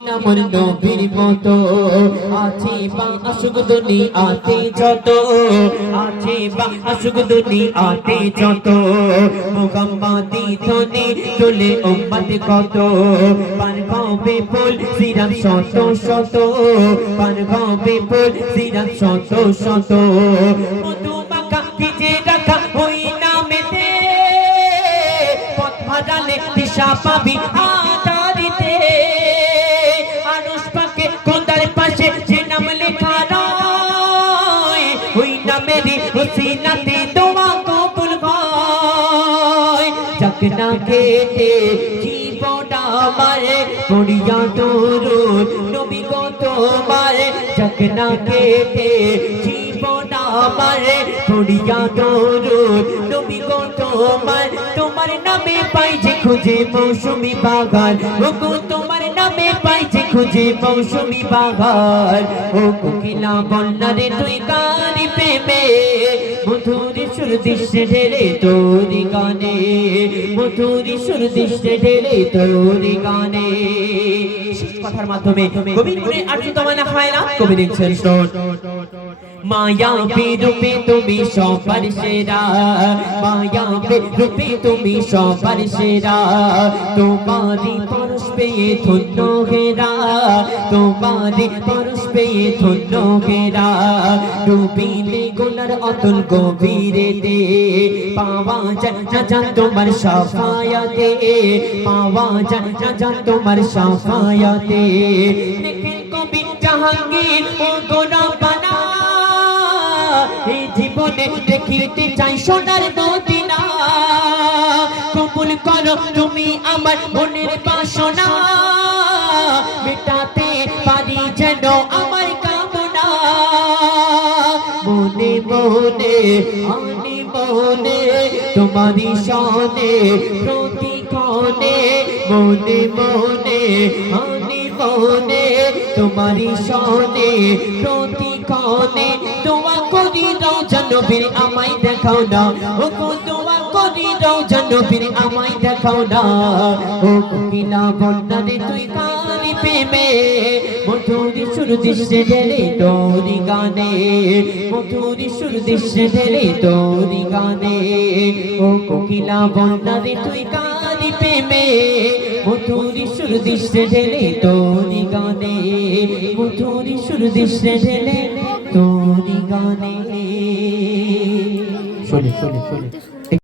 নামর নবীর মতো আছে বা আসুক দুনিয়াতে যত আছে বা আসুক দুনিয়াতে যত মুহাম্মাদি ধ্বনি তোলে উম্মত কত পার পাবে ফুল সিরাত শত শত পার পাবে ফুল সিরাত শত শত মধু মাখা ভিজে রাখা ওই নামেতে পথ হারালে দিশা পাবি আদারিতে जगना केटे जीवना मारे पड़िया तोरुन नबी गो तोमारे जगना केटे जीवना मारे पड़िया तोरुन नबी गो तोमार तुम्हारे नामे पाई जे खुजे मौसमी बागान ओ गो तुम्हारे नामे पाई जे खुजे मौसमी बागान ओ कोकिला बन्ना रे तुई गानी प्रेमे मधुरी सुर दिशे ढेले तोरी गाने मधुरी सुर दिशे ढेले तोरी गाने কথার মাধ্যমে কবির গুণে আর্জিত মানা হয় না কবি লিখছেন শোন মায়া রূপে তুমি সবার সেরা মায়া রূপে তুমি সবার সেরা তোমারি পরশ পেয়ে ধন্য হেরা তোমারি পরশ পেয়ে ধন্য হেরা ডুবিলে গোনার অতল গভীরেতে পাওয়া যায় না জান তোমার সাফায়াতে পাওয়া যায় না জান তোমার সাফায়াতে নিখিল কবি জাহাঙ্গীর ও গোনা বানা এই জীবনে দেখিতে চাই সোনার মদিনা কবুল করো তুমি আমার মনের বাসনা মেটাতে পারি যেন আমার কামনা মনে মনে আনি মনে তোমারি সনে প্রতিক্ষণে মনে মনে আনি মনে তোমারি সনে প্রতিক্ষণে দোয়া করি রওজা নবীর আমায় দেখাও না ও গো দোয়া করি রওজা নবীর আমায় দেখাও না ও কোকিলা বন্যা রে তুই কারি প্রেমে মধুরি সুর দিশে ঢেলে তোরি গানে মধুরি সুর দিশে ঢেলে তোরি গানে ও কোকিলা বন্যা রে তুই কারি প্রেমে মধুরি সুর দিশে ঢেলে তোরি গানে মধুরি সুর দিশে ঢেলে তোরি গানে শোনে শোনে শোনে